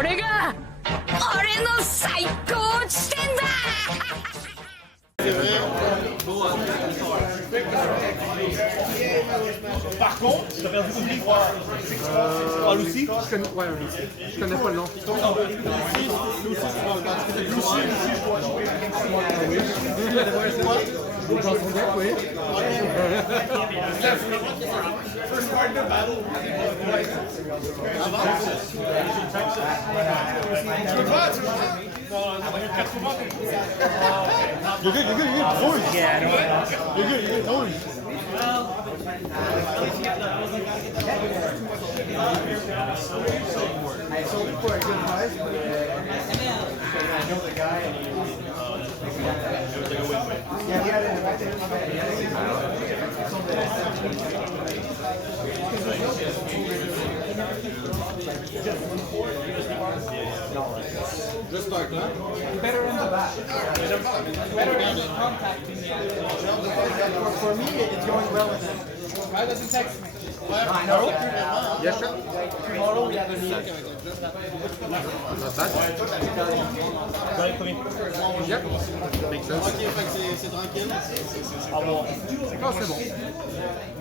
これが俺の最高地点だ。 Par contre, tu as perdu combien de fois? Lucci? Ouais, Lucci. Je connais pas le nom. Lucci, je dois jouer. Dans son deck, oui. I sold it for a good price, but I know the guy. Yeah, he had it in the back. Just start, huh? Better in the back. Better in contacting me. For me, it's going well with him. Why doesn't text me? I know. Yes, sir. Tomorrow we have a meeting. Not bad. Yep. Makes sense. Ok, fait que c'est tranquille. Non, c'est bon.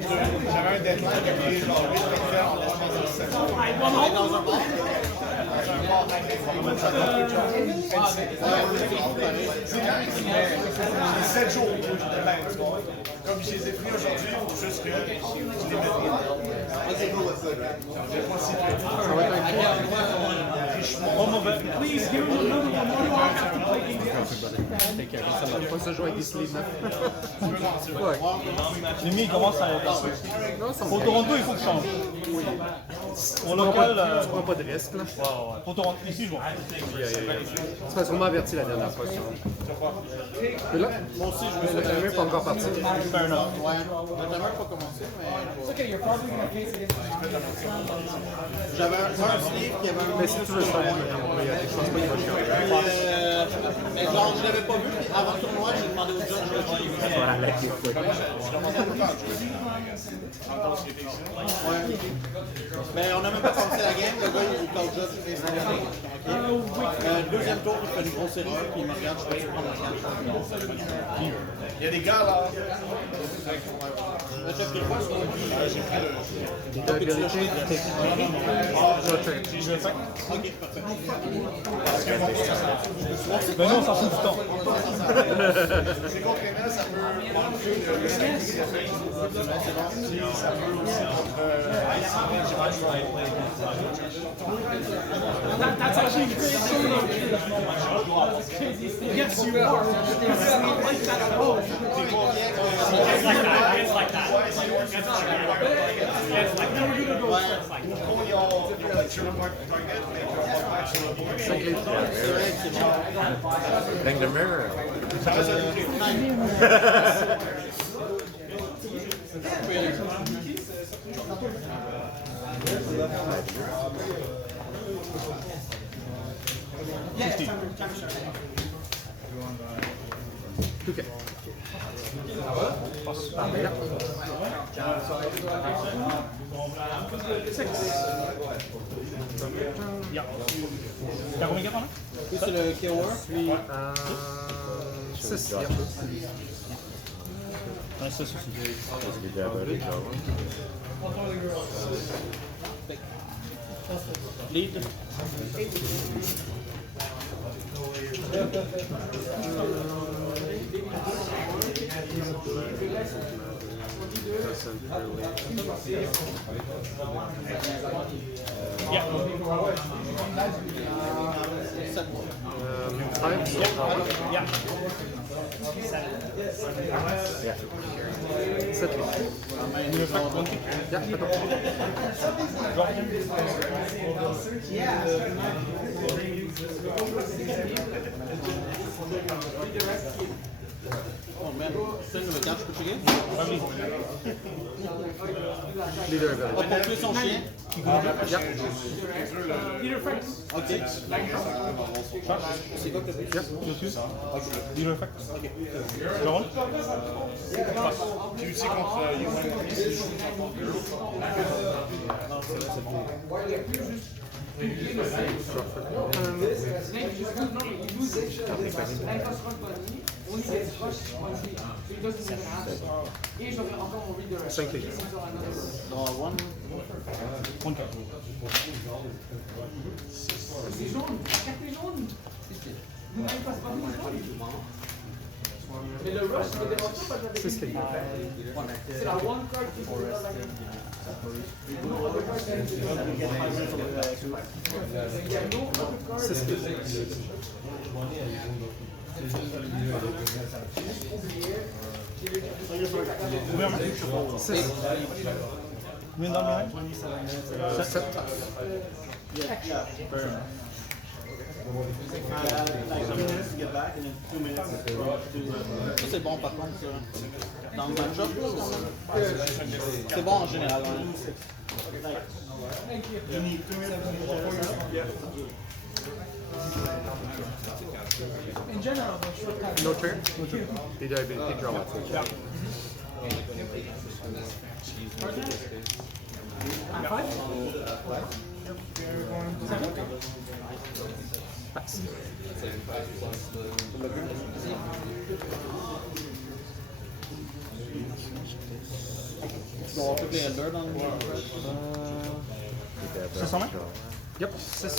J'avais un deadline qui était genre 8 faire en Dans un bar. C'est 7 jours au deadline. Comme je les ai pris aujourd'hui, il faut juste que je les mette bien. Ça va être un pas se jouer avec des sleeves neufs. Ouais. Les mi commencent à être. Non, ça Pour Toronto, il faut que je change. Pour local, tu prends pas de risque, là. pour Toronto, ici, je vois. Tu m'as sûrement averti la dernière fois. Mais là, Moi aussi, je me le timer n'est pas encore parti. Fair enough. Ouais, le timer n'a pas commencé, mais. Okay, you're probably going to face it. J'avais un sleeve qui avait un. Mais si tu veux le faire, je pense pas qu'il va chier. Mais genre, je l'avais pas vu, puis avant le tournoi, j'ai demandé au judge de jouer. Voilà, la clé, ouais. Ouais. Mais on n'a même pas commencé la game, le gars il call judge instantanément. Deuxième tour, il fait une grosse erreur, puis il me regarde, je vais prendre la carte. Il y a des gars là. Le chef de quoi, j'ai pris le. De vérité, Ok, parfait. Mais non, ça fout du temps. C'est contre Emel, ça peut manquer de That's actually crazy. Yes, you are. It's not like that at all. It's like that. It's like that. It's like C'est vrai que c'est bon. Bang the mirror. Ok. T'as combien de cartes, là? c'est le KO1. 6. Ouais, ça, c'est lead. Yeah. 5. Yeah. 7. You effect one kick. Yeah, attends. Drop him. Oh man, c'est une nouvelle carte, je peux checker? Leader On va tuer son chien. Yeah. Ok. C'est quoi que tu Yeah. Leader effect. Je roll. Tu utilises contre Mais le rush me dérange pas parce que c'est la one card qui faut Combien d'armes? 7. Ça c'est bon par contre, ça. Dans le match-up, c'est bon en général. In general, No turn? Did I draw one? Pass. Tu dois avoir tous les elders dans le jeu. 620? Yep, 6.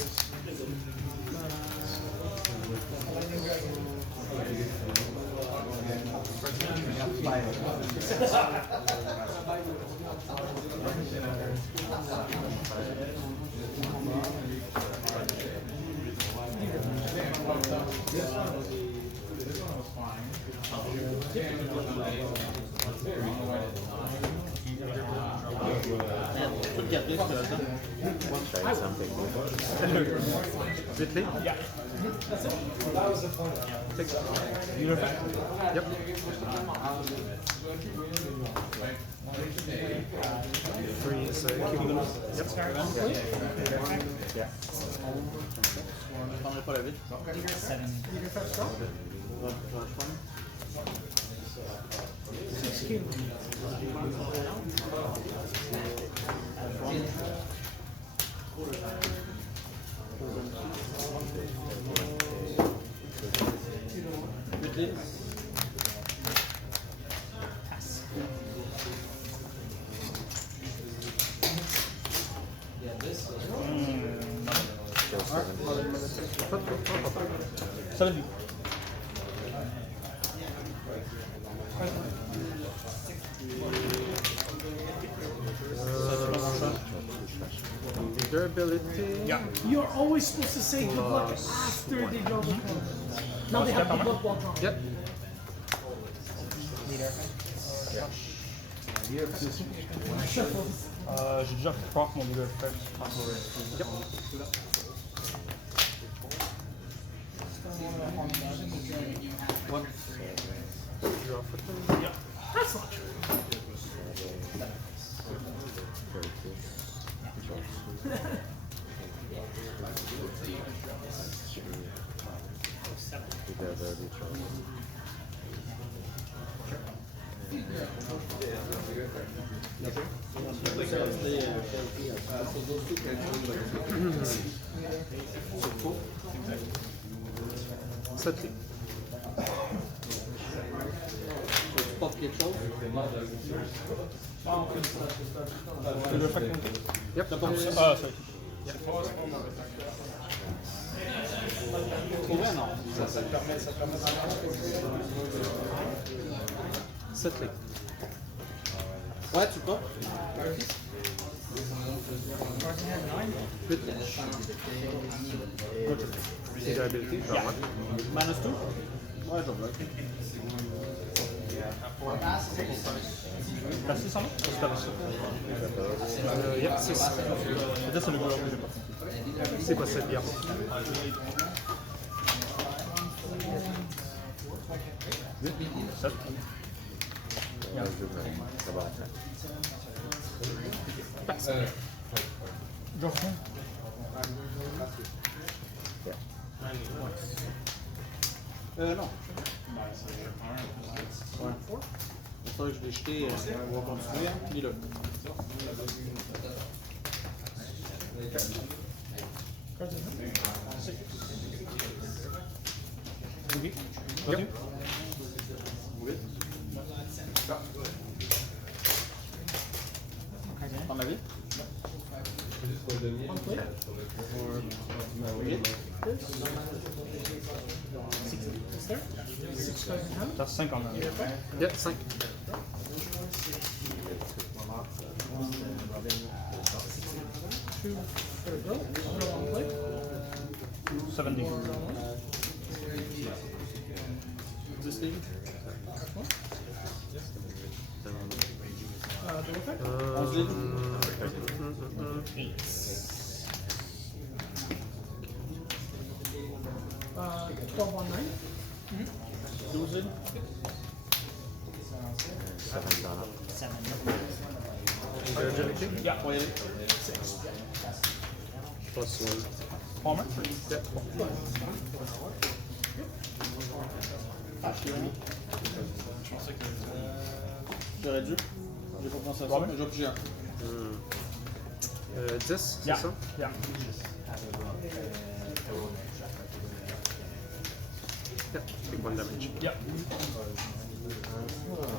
Tout garder ce que là-dedans. Vite. Yeah. Six. Yep. Three is Kikunojo. Yep. Yeah. Je prendrai pas la vite. Durability. Yeah. you're always supposed to say good luck after they draw the card. Now they have good luck while drawing. Yep. J'ai déjà proc mon leader first. Yep. One. Draw for them. Yeah. That's not true. Sept. Tu portes quelque chose? Le fait Yep. Ah, ça. Pour vrai, non. Sept. Ouais, tu portes? Huit. Durability. Draw one. Minus 2? Ouais, je bloque. T'as 600? Yep, 6. Peut-être c'est le gars que j'ai pas compris. C'est possible, bien. Sept. Draw for Non. Ouais. C'est pour ça que je l'ai jeté. On va continuer. Il est là. Okay. Yep. Ton avis? T'as 5 en main. Yep, 5. $70. 10 livres? 11 livres? 12 livres? Yeah. Faut y aller. Plus 1. Palmer. Yep. Ah, je l'ai mis. J'aurais dû. J'ai pas pensé à ça, mais j'ai obligé un. 10, c'est Yeah. ça? Yeah. Yep. Take 1 damage. Yeah.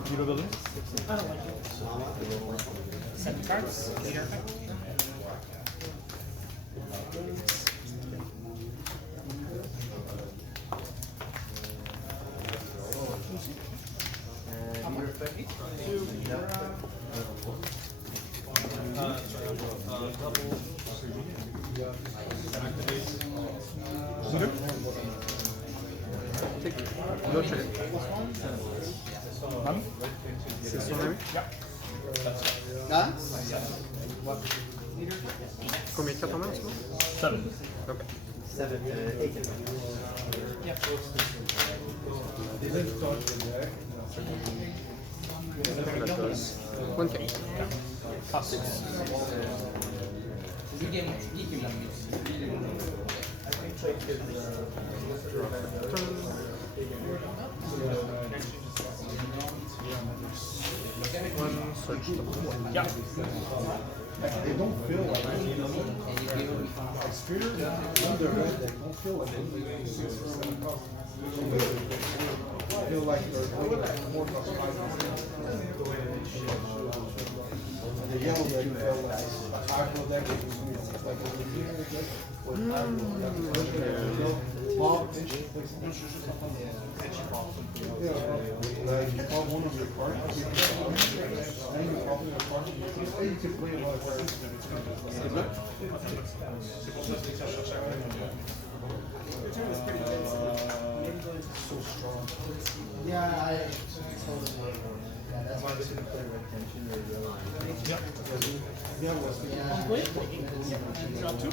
Durability. 7 cards. Leader effect. Take. No check. Nami. C'est son ami? Yeah. Hein? Combien de cartes en main en ce moment? 7. Ok. That does 1k. Ah, 6. One search. Yeah. They don't feel like spirit under red, they don't feel like they feel like they're more customized. The yellow deck felt like Aqua deck is like like you call one of your cards, and you call your card, you can play a lot of cards. So strong. Yeah, that's why they didn't play red tension or yellow. Yeah, Drop 2.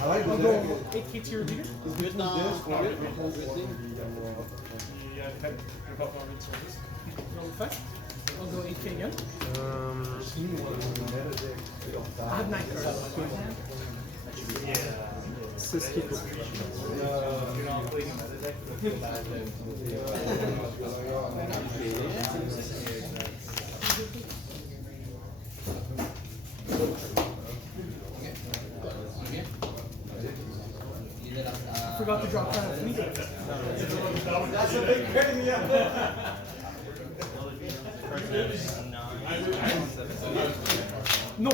I like I'll the go deck. 8k to your leader. Good now. Roll 5. I'll go 8k again. Um, I have 9 cards. 6 kilos. I forgot to drop that. That's a big credit, yeah. No.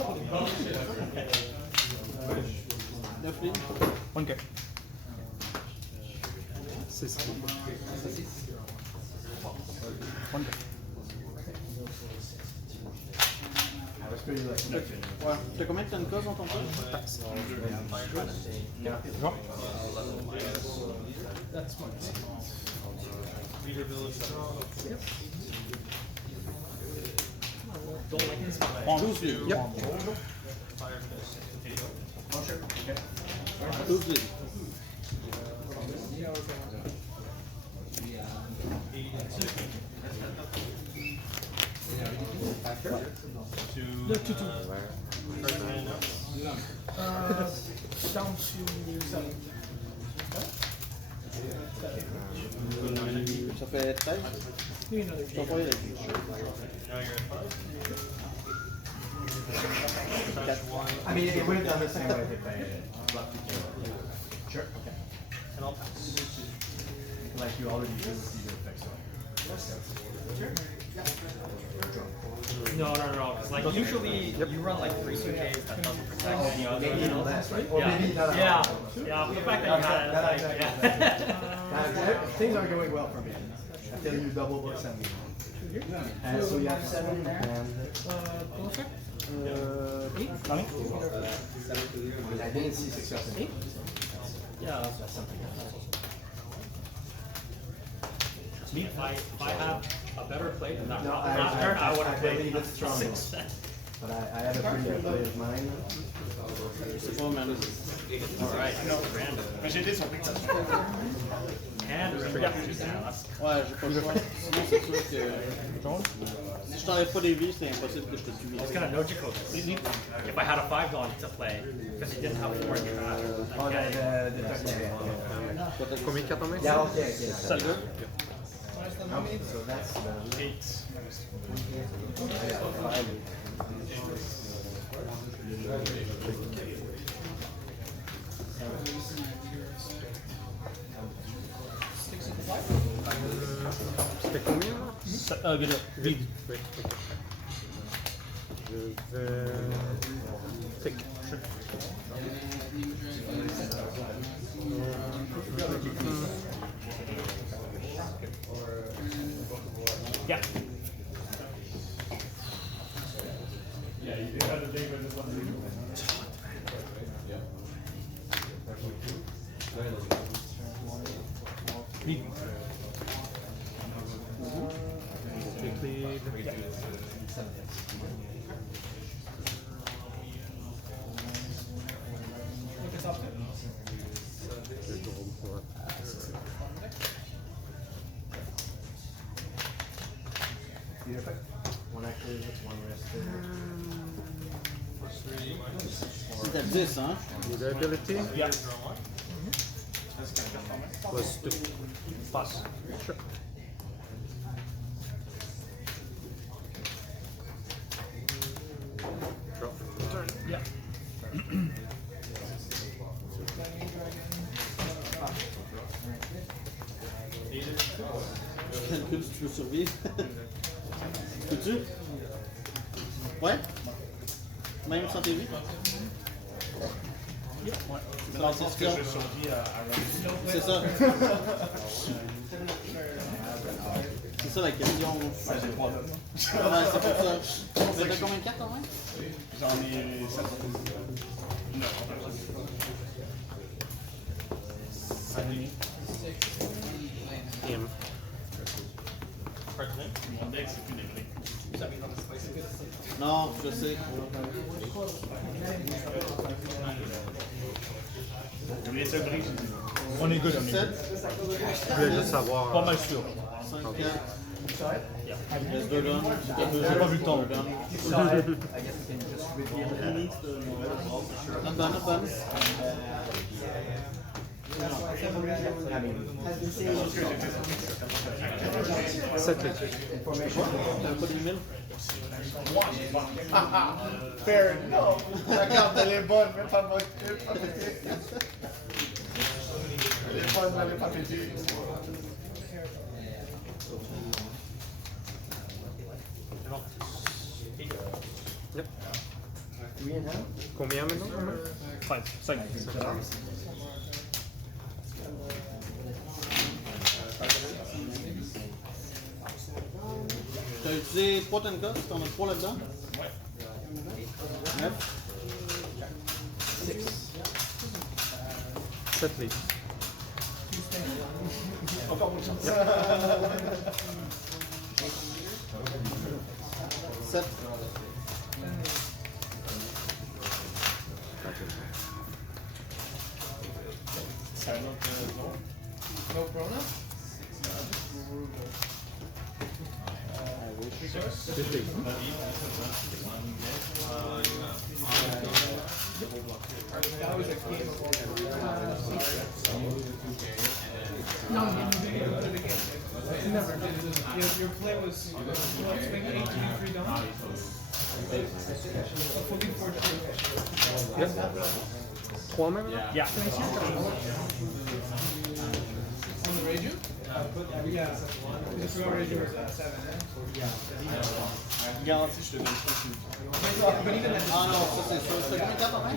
9 livres? 1K. 6 kilos. 1K. Ouais. T'as combien de Tenkos dans ton tour? Drop. That's fine. Don't like this one. 12 livres. Yep. 12 livres. The 2-2. Down to 7. Ça fait 13? Give me another Je t'envoie là-dessus. I mean, it would have done the same way if I left it. Sure. Okay. And I'll pass. Like you already do with your effects on. Sure. No, because like usually you run like 3 2Ks that doesn't protect any other. Maybe even less, right? Or Yeah. maybe not. Yeah, but the fact that you had it, like, yeah. Things are going well for me. I tell you, double books and so you have 7 there. Nami? I didn't see success in 8. Yeah, That's something else. me, if I have a better play than that No, last turn, I would have played believe it's strong. 6. But I have a pretty good play of mine. C'est pas mal. Alright, random. Mais j'ai dit son pic. And Ouais, j'ai pas le choix. Sinon, c'est sûr que. Si je t'enlève pas des vies, c'est impossible que je te tue. It's kind of Nojiko this. If I had a 5 gone to play, because he didn't have 4 in trash. Oh, Combien de cartes en main? yeah, okay. Ça le gars? So that's the 8. C'était combien là? Vide. Oui, ok. Je vais... Tic. Yeah. Quickly. one active, one rested. C'est à 10, hein? Durability. Yeah. Plus 2. Plus. Sure. Drop. Yeah. Calcule si tu veux survivre. Peux-tu? Ouais? Même sans tes vies? Dans le sens que je survis à C'est ça. C'est ça la question. j'ai 3 hommes. Ouais, c'est pour ça. Mais t'as combien de cartes en main? J'en ai 7. Mon deck, c'est plus des briques. Non, je sais. Les seuls briques, on est good, on est 7, good. Je voulais juste savoir. Pas mal sûr. 5 cartes. Il reste 2 dons. J'ai pas vu le temps. I guess we can just reveal Not done, not done. T'avais pas d'email? Fair, non. La carte, elle est bonne, mais pas moi. Elle est bonne, mais elle est pas pétée. Yep. Combien maintenant? 5. T'as utilisé 3 Tenka, t'en as 3 là-dedans? Ouais. 9. 7 livres. Encore une chance. 7. C'est un autre Zoro. No Perona? That was a game of No, never did. Your play was what, swing 18 free down? 14 14. Yep. 3 même? Yeah. On the Reiju? Yeah. This Reiju was 7, Garantie, je te donne pas plus. But even then, Ah non, ça c'est sûr. C'est combien de cartes en main? as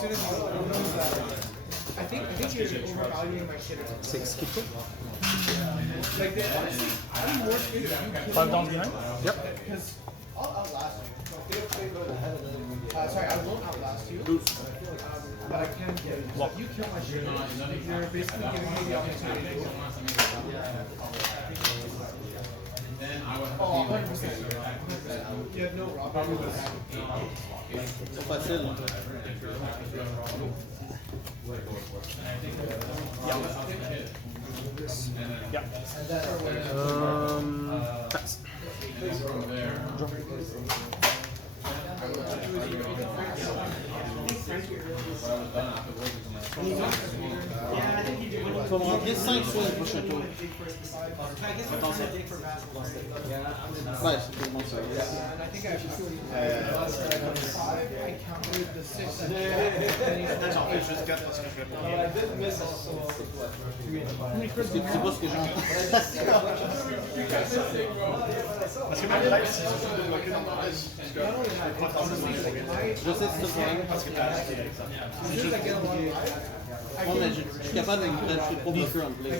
soon as you lose I think you're overvaluing my shit. C'est ce qu'il faut? Like, honestly, I'm more scared of you 5 dans le game? Yep. because I'll outlast you. Sorry, I won't outlast you. But I can get you. So if you kill my shit, you're basically giving me the opportunity to Oh, 100%. You have no robbery. C'est facile. Yeah. Passe. Tu vas me rentrer 5 fois le prochain tour. Ouais, c'est tellement ça. And I think I actually I counted the 6 and J'en fais juste 4 parce que je vais pas. Parce que tu sais pas ce que j'entends. Parce que même live, si je suis débloqué dans ma live, parce que je peux pas transmettre mon problème. Je sais c'est ça le problème. Parce que t'as acheté avec ça. Ouais, mais je suis capable de rajouter trop de feu en play.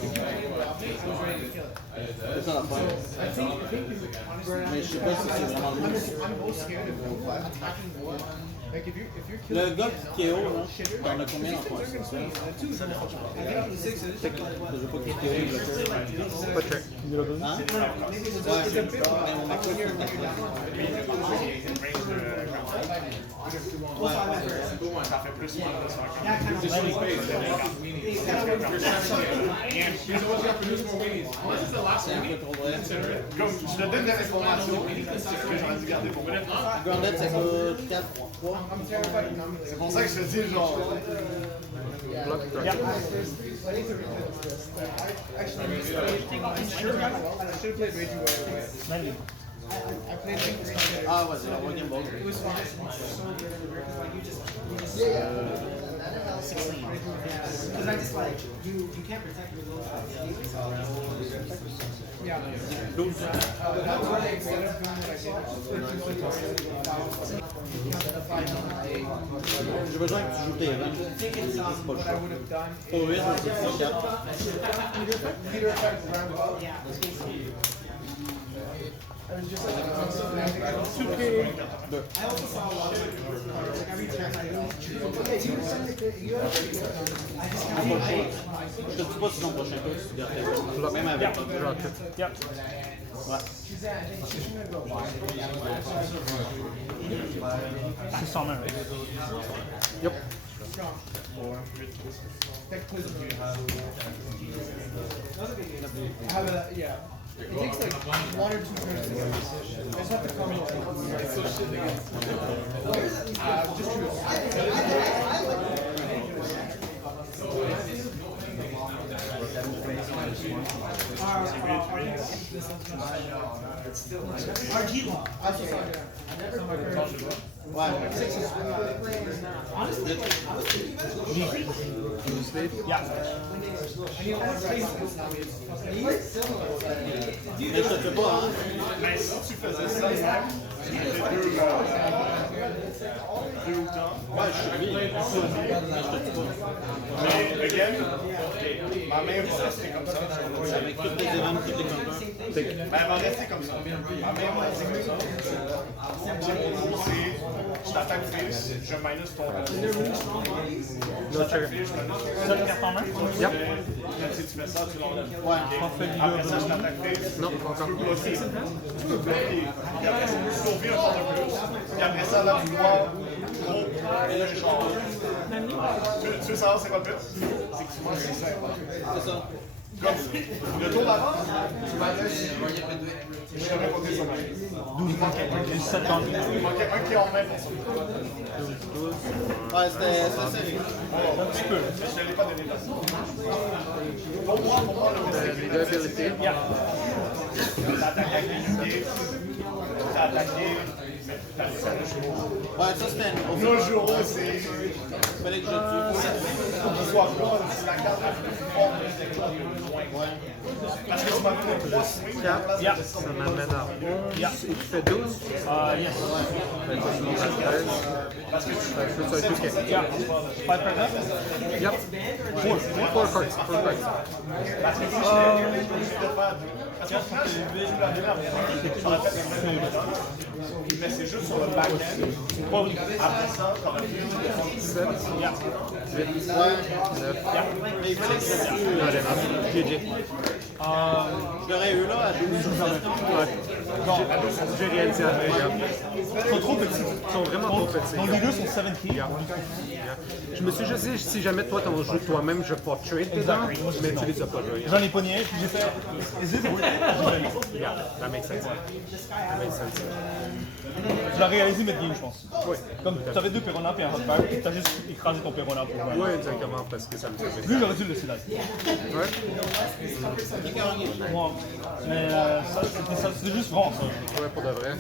C'est ça l'affaire. Mais je sais pas si c'est vraiment le mieux. I'm most scared of attacking one. Like if you're killing Le gars qui est haut, là, t'en as combien en face? Je veux pas qu'il est haut. Pas cher. Hein? Ouais, mais on a quoi qui Ça fait plus mal de ça. c'est un peu trop vrai. Comme je te donne des informations, c'est que j'aurais dû garder pour vrai. Gauntlet, ça coûte 4, 3. C'est pour ça que je te dis genre. Yeah. Actually, I should have played way too well. I played like 3 hitters. Ah, vas-y, on va game ball. It was fun. So good because you just Because I just like you can't protect your little yeah. That's why instead of doing what I did, J'ai besoin que tu joues tes events. C'est pas le what I choix. would have done. Pour 8, c'est 4. Peter effect round up. I was just like, I also saw a lot of like every turn I go. Je te dis pas si ton prochain tour, tu gardes tes events. Même avec ton Yeah. Ouais. C'est 100 mains. Yep. I have a, yeah. It takes like 1 or 2 turns to get a decision. I just have to come just Ouais. Yeah. Mais je te fais pas, hein. Mais si tu faisais ça, deux ou temps. Ouais, je suis bien. Mais je te dis pas. Mais le game, ma main va rester comme ça. Avec tous les events, tous les compteurs. Ben, elle va rester comme ça. Ma main va rester comme ça. J'ai mon mot, c'est je t'attaque face, je minus ton je t'attaque face, je minus Seule carte en main? Yep. Si tu fais ça, tu l'enlèves. Ouais. Après ça, je t'attaque face. Non, pas encore. Tu peux bloquer. Tu peux bloquer. Puis après ça, tu peux sauver un temps de plus. Puis après ça, là, tu vois, gros, et là, j'ai changé. Tu veux savoir c'est quoi le pire? C'est que tu vois, c'est simple. C'est ça. Comme le tour d'avant, tu m'avais dit, je t'avais compté sur ma vie. Il manquait un qui est en main pour ça. Ouais, c'était serré. Un petit peu, mais je ne l'ai pas donné là. Pour moi, le mistake, Les deux habilités. Yeah. t'as attaqué avec les Newgate, t'as attaqué Ouais, ça c'était une Kikunojo, c'est. fallait que je tue. Faut qu'il soit gone, c'est la carte la plus forte de Decklist de loin. Ouais. Parce que tu m'as donné 3 swings. Yeah. Ça m'amène à 11 et tu fais 12. Yes. Fait que je monte à 13. Parce que tu Fait que je fais ça, ok. Yeah. 5 per deck? Yep. 4 cards. 4 cards. parce que si je t'ai de faire. Parce qu'au final, j'ai vu la dernière fois, j'aurais fait le même méthode. Mais c'est juste sur le back-end. Après ça, t'aurais pu le 7, 8, 9. Mais il fallait que je tue. Allez, merci. GG. Je l'aurais eu là à 12 sur 7. J'ai réalisé après, regarde. Ils sont trop petits. Ils sont vraiment trop petits. Donc les deux sont 7 keys. Je me suis juste dit, si jamais toi t'en joues toi-même, je vais pas trade dedans, mais tu les as pas joués. J'en ai pogné un, puis j'ai fait. Is it worth it? Yeah, that makes sense. That makes sense. Tu l'as réalisé mid-game, je pense. Oui. Comme tu avais deux Perona puis un Hogback, tu as juste écrasé ton Perona pour moi. Oui, exactement, parce que ça me fait Lui, j'aurais dû le laisser là. Ouais. Moi, mais c'était juste bon ça. Ouais, pour de vrai.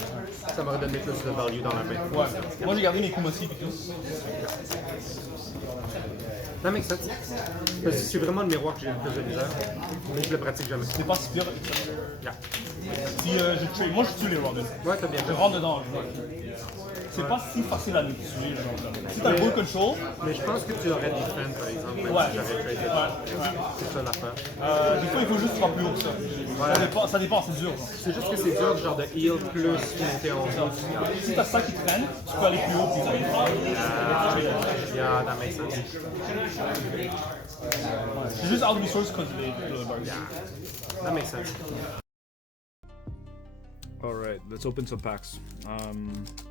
Ça m'aurait donné plus de value dans la main. Ouais. Moi, j'ai gardé mes Kumasi et tout. That makes sense. Parce que c'est vraiment le miroir que j'ai le plus de misère. Mais je le pratique jamais. C'est pas si pire. Yeah. Si je trade, moi je tue les Robins. Ouais, t'as bien Je fait. rentre dedans. C'est pas si facile à nous tuer. Genre. Si t'as le ball control, Mais je pense que tu aurais defend par exemple, même ouais. si j'avais tradé. Ouais. C'est ça l'affaire. Des fois, il faut juste faire plus haut que ça. Ça dépend, c'est dur. C'est juste que c'est dur, genre de heal plus monter en haut. Si t'as ça qui traîne, tu peux aller plus haut. Yeah, that makes sense. C'est juste out resource cause le BARKS. That makes sense. Alright, let's open some packs. I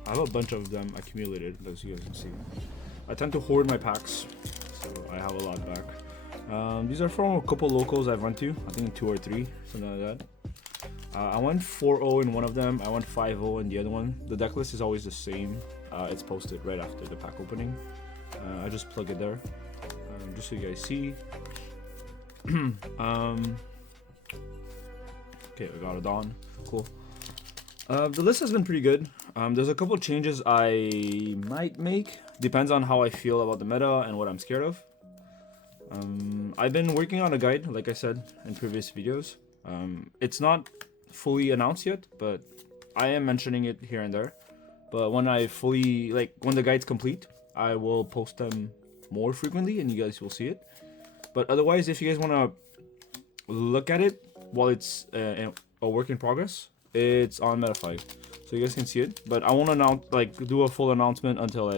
have a bunch of them accumulated, as you guys can see. I tend to hoard my packs, so I have a lot back. These are from a couple locals I've run to, I think 2 or 3, something like that. I went 4-0 in one of them, I went 5-0 in the other one. The deck list is always the same, it's posted right after the pack opening. I just plug it there, just so you guys see. Okay, we got it on, cool. The list has been pretty good. There's a couple changes I might make. Depends on how I feel about the meta and what I'm scared of. I've been working on a guide, like I said in previous videos. It's not fully announced yet, but I am mentioning it here and there. But when when the guide's complete, I will post them more frequently and you guys will see it. But otherwise, if you guys want to look at it while it's a work in progress, it's on Metafy, so you guys can see it. But I won't do a full announcement until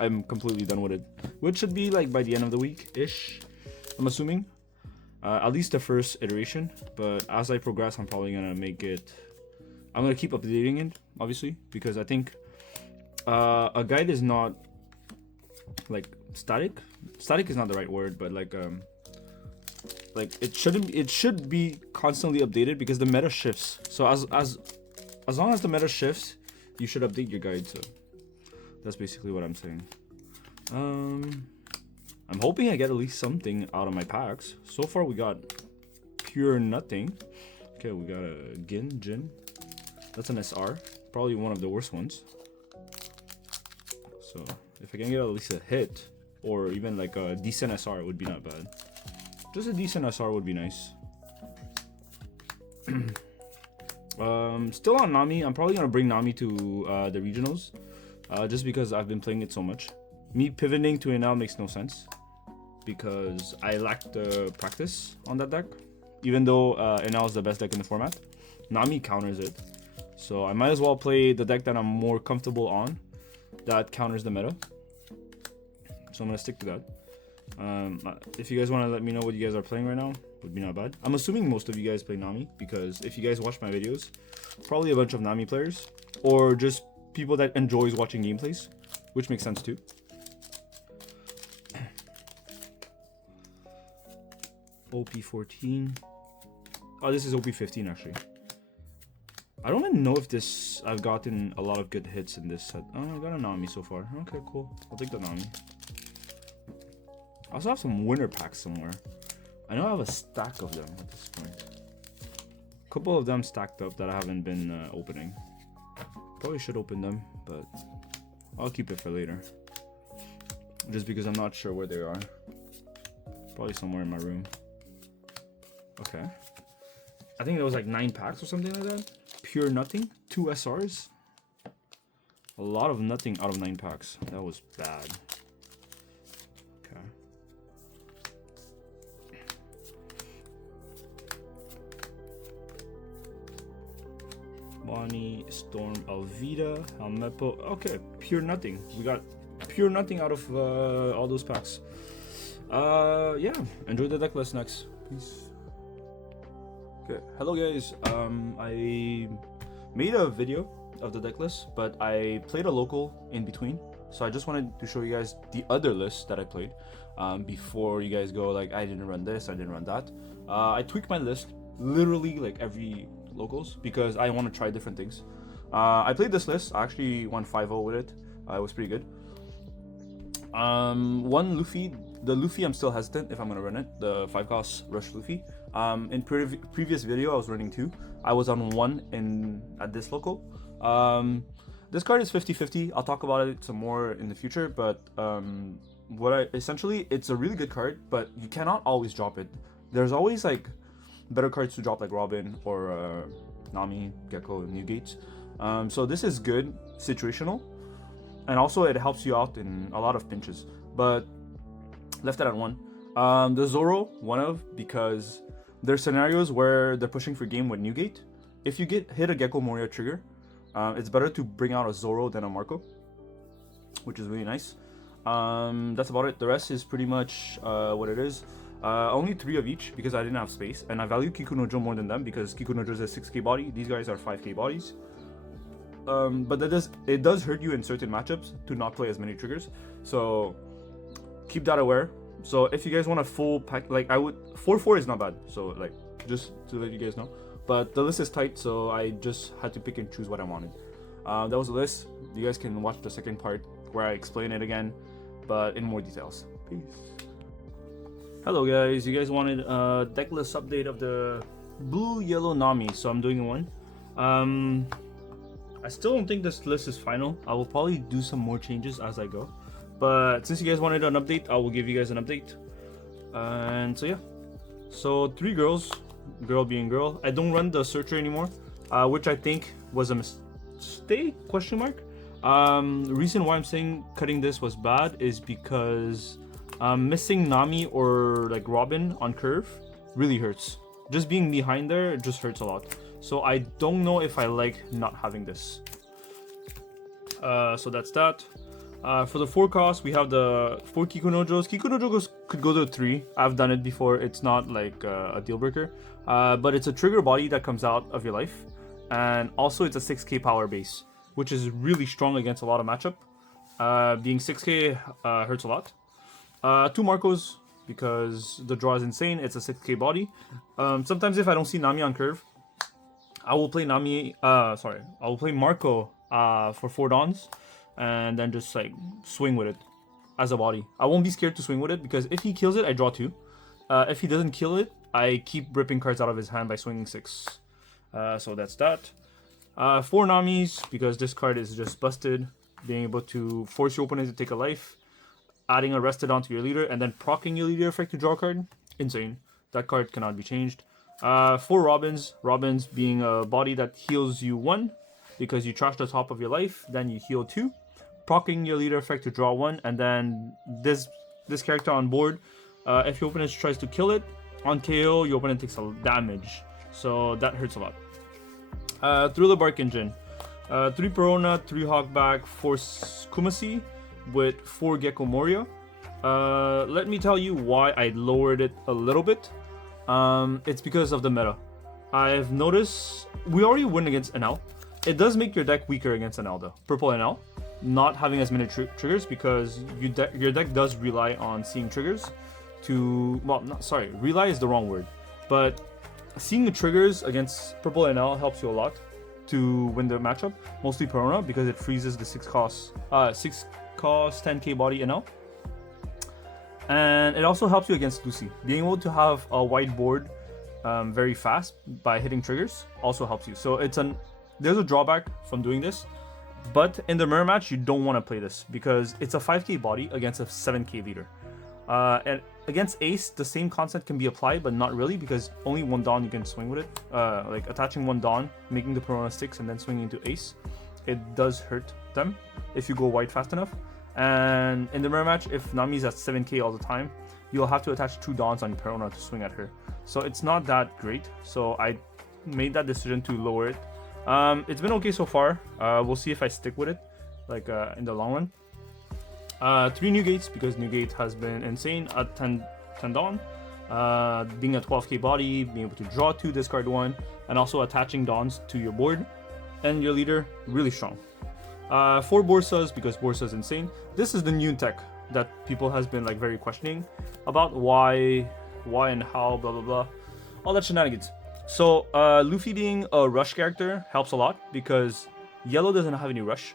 I'm completely done with it, which should be like by the end of the week-ish, I'm assuming. At least the first iteration, but as I progress, I'm probably gonna I'm gonna keep updating it, obviously, because I think a guide is not like static. Static is not the right word, but like it should be constantly updated because the meta shifts. So as long as the meta shifts, you should update your guide. So that's basically what I'm saying. I'm hoping I get at least something out of my packs. So far we got pure nothing. Okay, we got a Jin. That's an SR, probably one of the worst ones. So if I can get at least a hit or even like a decent SR, it would be not bad. Just a decent SR would be nice. Still on Nami, I'm probably gonna bring Nami to the regionals, just because I've been playing it so much. Me pivoting to NL makes no sense because I lack the practice on that deck. Even though NL is the best deck in the format, Nami counters it. So I might as well play the deck that I'm more comfortable on, that counters the meta. So I'm gonna stick to that. If you guys want to let me know what you guys are playing right now, would be not bad. I'm assuming most of you guys play Nami because if you guys watch my videos, probably a bunch of Nami players or just people that enjoys watching gameplays, which makes sense too. OP14. Oh, this is OP15 actually. I don't even know if I've gotten a lot of good hits in this set. Oh, I got a Nami so far. Okay, cool. I'll take the Nami. I also have some winter packs somewhere. I know I have a stack of them at this point. A couple of them stacked up that I haven't been opening. Probably should open them, but I'll keep it for later. Just because I'm not sure where they are. Probably somewhere in my room. Okay. I think there was like 9 packs or something like that. Pure nothing. 2 SRs. A lot of nothing out of 9 packs. That was bad. Okay. Bonnie, Storm, Alvida, Helmepo. Okay, pure nothing. We got pure nothing out of all those packs. Yeah, enjoy the deck list next. Peace. Okay, hello guys. I made a video of the deck list, but I played a local in between. So I just wanted to show you guys the other list that I played before you guys go like, I didn't run this, I didn't run that. I tweaked my list literally like every locals because I want to try different things. I played this list. I actually won 5-0 with it. It was pretty good. One Luffy. The Luffy I'm still hesitant if I'm gonna run it. The 5-cost Rush Luffy. In previous video I was running 2. I was on 1 at this local. This card is 50-50. I'll talk about it some more in the future, but essentially it's a really good card, but you cannot always drop it. There's always like better cards to drop like Robin or Nami, Gecko, Newgate. So this is good situational, and also it helps you out in a lot of pinches, but left it at 1. The Zoro, one of, because there's scenarios where they're pushing for game with Newgate. If you hit a Gecko Moria trigger, it's better to bring out a Zoro than a Marco, which is really nice. That's about it. The rest is pretty much what it is. Only 3 of each because I didn't have space, and I value Kikunojo more than them because Kikunojo is a 6k body. These guys are 5k bodies. But it does hurt you in certain matchups to not play as many triggers, so keep that aware. So if you guys want a full pack, like I would, 4-4 is not bad, so like just to let you guys know. But the list is tight, so I just had to pick and choose what I wanted. That was the list. You guys can watch the second part where I explain it again, but in more details. Peace. Hello guys, you guys wanted a deck list update of the blue yellow Nami, so I'm doing one. I still don't think this list is final. I will probably do some more changes as I go, but since you guys wanted an update, I will give you guys an update. And so yeah, so 3 girls, girl being girl. I don't run the searcher anymore, which I think was a mistake, question mark. Reason why I'm saying cutting this was bad is because missing Nami or like Robin on curve really hurts. Just being behind there just hurts a lot. So I don't know if I like not having this. So that's that. For the 4 costs, we have the 4 Kikunojos. Kikunojo could go to 3. I've done it before. It's not like a deal breaker. But it's a trigger body that comes out of your life. And also it's a 6k power base, which is really strong against a lot of matchup. Being 6k hurts a lot. 2 Marcos, because the draw is insane. It's a 6k body. Sometimes if I don't see Nami on curve, I will play I will play Marco for 4 Dawns, and then just like swing with it as a body. I won't be scared to swing with it because if he kills it, I draw 2. If he doesn't kill it, I keep ripping cards out of his hand by swinging 6. So that's that. 4 Namis, because this card is just busted. Being able to force your opponent to take a life, adding Arrested onto your leader, and then proccing your leader effect to draw a card. Insane. That card cannot be changed. 4 Robins. Robins being a body that heals you 1 because you trash the top of your life, then you heal 2. Proccing your leader effect to draw 1, and then this character on board, if your opponent tries to kill it, on KO, your opponent takes a damage. So that hurts a lot. Thriller Bark Engine. 3 Perona, 3 Hogback, 4 Kumasi with 4 Gecko Moria. Let me tell you why I lowered it a little bit. It's because of the meta. I've noticed we already win against NL. It does make your deck weaker against NL though. Purple NL, not having as many triggers because your deck does rely on seeing triggers to, well, rely is the wrong word, but seeing the triggers against Purple NL helps you a lot to win the matchup. Mostly Perona because it freezes the 6 cost 10k body NL. And it also helps you against Lucci. Being able to have a wide board very fast by hitting triggers also helps you. So there's a drawback from doing this. But in the mirror match, you don't want to play this because it's a 5k body against a 7k leader. And against Ace, the same concept can be applied, but not really because only one Dawn you can swing with it. Like attaching one Dawn, making the Perona sticks, and then swinging into Ace. It does hurt them if you go wide fast enough. And in the mirror match, if Nami's at 7k all the time, you'll have to attach 2 Dawns on Perona to swing at her. So it's not that great. So I made that decision to lower it. It's been okay so far. We'll see if I stick with it, like in the long run. 3 Newgates because Newgate has been insane at 10 Dawn. Being a 12k body, being able to draw 2, discard 1, and also attaching Dawns to your board and your leader, really strong. 4 Borsas because Borsa is insane. This is the new tech that people has been like very questioning about why and how, blah blah blah, all that shenanigans. So Luffy being a rush character helps a lot because yellow doesn't have any rush.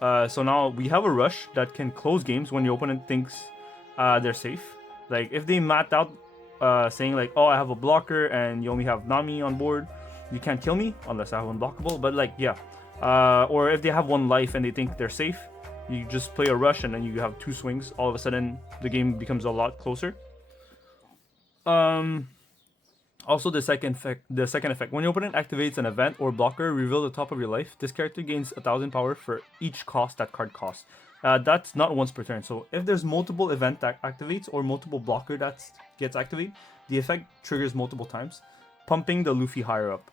So now we have a rush that can close games when your opponent thinks they're safe. Like if they mapped out saying like, oh, I have a blocker and you only have Nami on board, you can't kill me unless I have unblockable. But like, yeah. Or if they have 1 life and they think they're safe, you just play a rush and then you have 2 swings. All of a sudden, the game becomes a lot closer. Also, the second effect. When your opponent activates an event or blocker, reveal the top of your life. This character gains 1000 power for each cost that card costs. That's not once per turn. So if there's multiple event that activates or multiple blocker that gets activated, the effect triggers multiple times, pumping the Luffy higher up.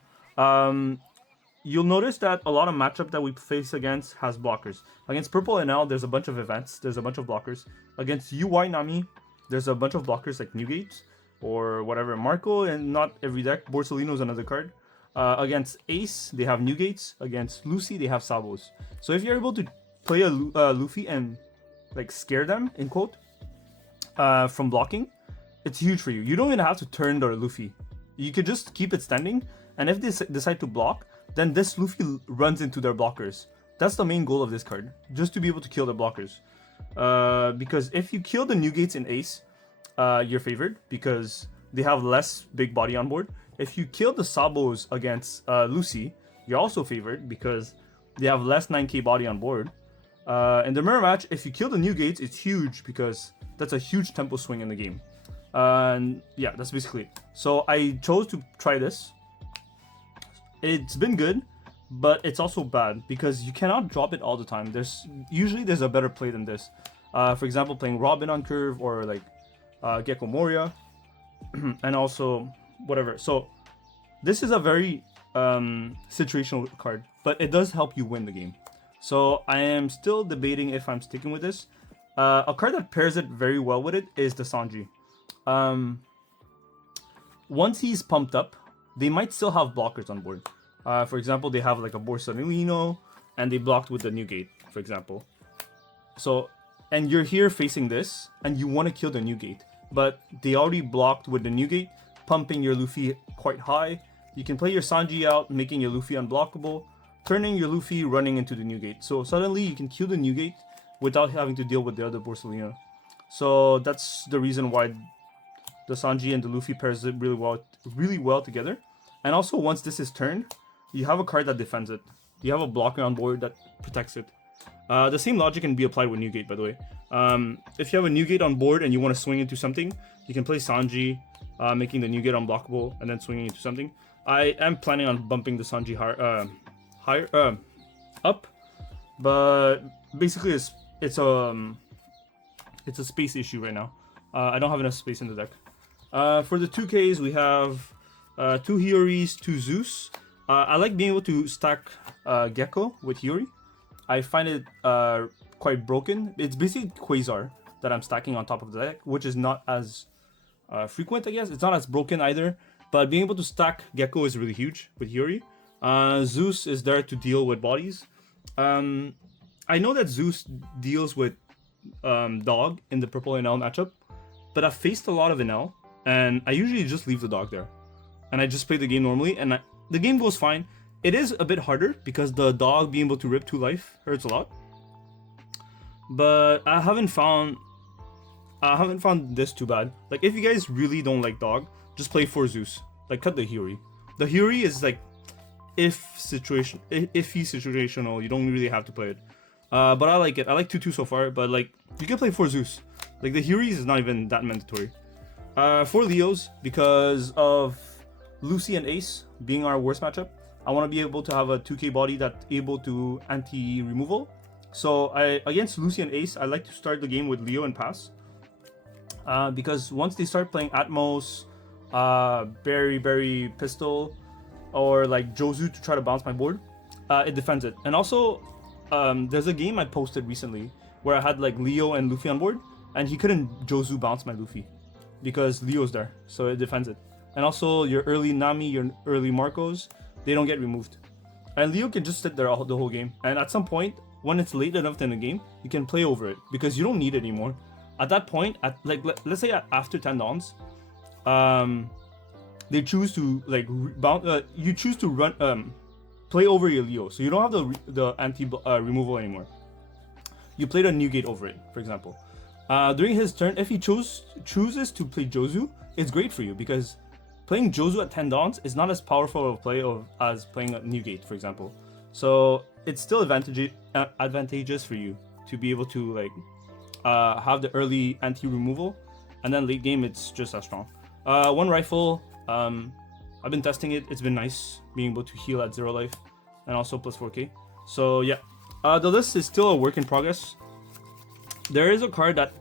You'll notice that a lot of matchup that we face against has blockers. Against Purple NL, there's a bunch of events, there's a bunch of blockers. Against UI Nami, there's a bunch of blockers like Newgate or whatever. Marco, and not every deck. Borsalino is another card. Against Ace, they have Newgates. Against Lucy, they have Sabos. So if you're able to play a Luffy and like scare them, in quote, from blocking, it's huge for you. You don't even have to turn the Luffy. You could just keep it standing, and if they decide to block, then this Luffy runs into their blockers. That's the main goal of this card, just to be able to kill the blockers. Because if you kill the Newgates in Ace, you're favored because they have less big body on board. If you kill the Sabos against Lucy, you're also favored because they have less 9k body on board. In the mirror match, if you kill the Newgates, it's huge because that's a huge tempo swing in the game. And yeah, that's basically it. So I chose to try this. It's been good, but it's also bad because you cannot drop it all the time. Usually there's a better play than this. For example, playing Robin on curve or like Gecko Moria, and also whatever. So this is a very situational card, but it does help you win the game. So I am still debating if I'm sticking with this. A card that pairs it very well with it is the Sanji. Once he's pumped up, they might still have blockers on board. For example, they have like a Borsalino and they blocked with the Newgate, for example. So, and you're here facing this and you want to kill the Newgate, but they already blocked with the Newgate, pumping your Luffy quite high. You can play your Sanji out, making your Luffy unblockable, turning your Luffy running into the Newgate. So suddenly you can kill the Newgate without having to deal with the other Borsalino. So that's the reason why the Sanji and the Luffy pairs it really well together. And also once this is turned, you have a card that defends it. You have a blocker on board that protects it. The same logic can be applied with Newgate, by the way. If you have a Newgate on board and you want to swing into something, you can play Sanji, making the Newgate unblockable, and then swinging into something. I am planning on bumping the Sanji higher up, but basically it's a space issue right now. I don't have enough space in the deck. For the 2Ks, we have 2 Hioris, 2 Zeus. I like being able to stack Gecko with Hiyori. I find it quite broken. It's basically Quasar that I'm stacking on top of the deck, which is not as frequent, I guess. It's not as broken either, but being able to stack Gecko is really huge with Hiyori. Zeus is there to deal with bodies. I know that Zeus deals with Dog in the Purple NL matchup, but I've faced a lot of NL, and I usually just leave the Dog there. And I just play the game normally, and the game goes fine. It is a bit harder because the Dog being able to rip 2 life hurts a lot. But I haven't found this too bad. Like, if you guys really don't like Dog, just play for Zeus. Like, cut the Hiyori. The Hiyori is like, iffy situational. You don't really have to play it. But I like it. I like 2-2 so far, but like you can play 4 Zeus. Like the Huries is not even that mandatory. 4 Leos because of Lucci and Ace being our worst matchup. I want to be able to have a 2k body that's able to anti-removal. So against Lucci and Ace, I like to start the game with Leo and pass. Because once they start playing Atmos, Berry Pistol, or like Jozu to try to bounce my board, it defends it. And also, there's a game I posted recently where I had like Leo and Luffy on board, and he couldn't Jozu bounce my Luffy because Leo's there, so it defends it. And also your early Nami, your early Marcos, they don't get removed. And Leo can just sit there the whole game. And at some point, when it's late enough in the game, you can play over it because you don't need it anymore. At that point, let's say after 10 dawns, they choose to like you choose to run play over your Leo, so you don't have the anti removal anymore. You played a Newgate over it, for example. During his turn, if he chooses to play Jozu, it's great for you because playing Jozu at 10 dawns is not as powerful of a play as playing a Newgate, for example. So it's still advantageous for you to be able to like have the early anti-removal, and then late game it's just as strong. 1 rifle, I've been testing it. It's been nice being able to heal at 0 life and also plus 4k. So yeah, the list is still a work in progress. There is a card that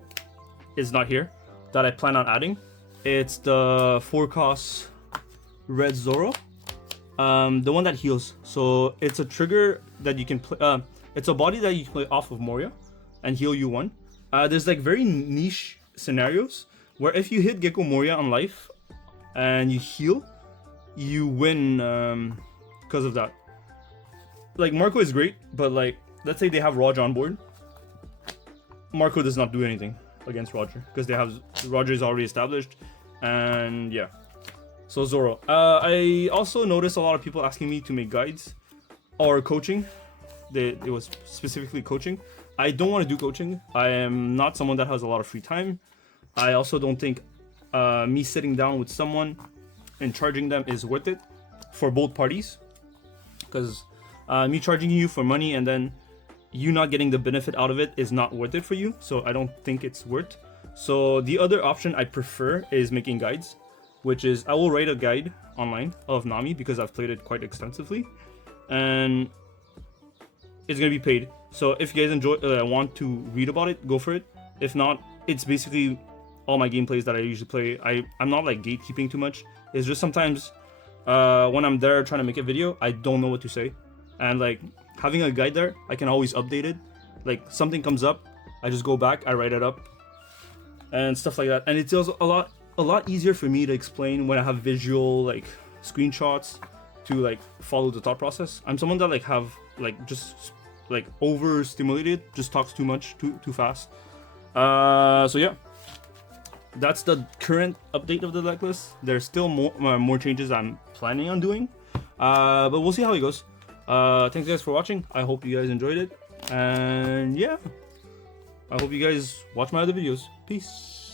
is not here that I plan on adding. It's the 4-cost red Zoro, the one that heals. So it's a trigger that you can play. It's a body that you can play off of Moria and heal you 1. There's like very niche scenarios where if you hit Gecko Moria on life and you heal, you win because of that. Like Marco is great, but like let's say they have Roger on board. Marco does not do anything against Roger because they have Roger is already established, and yeah. So Zoro. I also noticed a lot of people asking me to make guides or coaching. It was specifically coaching. I don't want to do coaching. I am not someone that has a lot of free time. I also don't think me sitting down with someone and charging them is worth it for both parties, because me charging you for money and then you not getting the benefit out of it is not worth it for you. So I don't think it's worth. So the other option I prefer is making guides, which is I will write a guide online of Nami because I've played it quite extensively, and it's gonna be paid. So if you guys want to read about it, go for it. If not, it's basically all my gameplays that I usually play. I'm not like gatekeeping too much. It's just sometimes when I'm there trying to make a video, I don't know what to say, and like having a guide there, I can always update it. Like something comes up, I just go back, I write it up, and stuff like that. And it's also a lot easier for me to explain when I have visual like screenshots to like follow the thought process. I'm someone that like have like just like overstimulated, just talks too much, too fast. So yeah, that's the current update of the Decklist. There's still more changes I'm planning on doing, but we'll see how it goes. Thanks guys for watching. I hope you guys enjoyed it, and yeah, I hope you guys watch my other videos. Peace.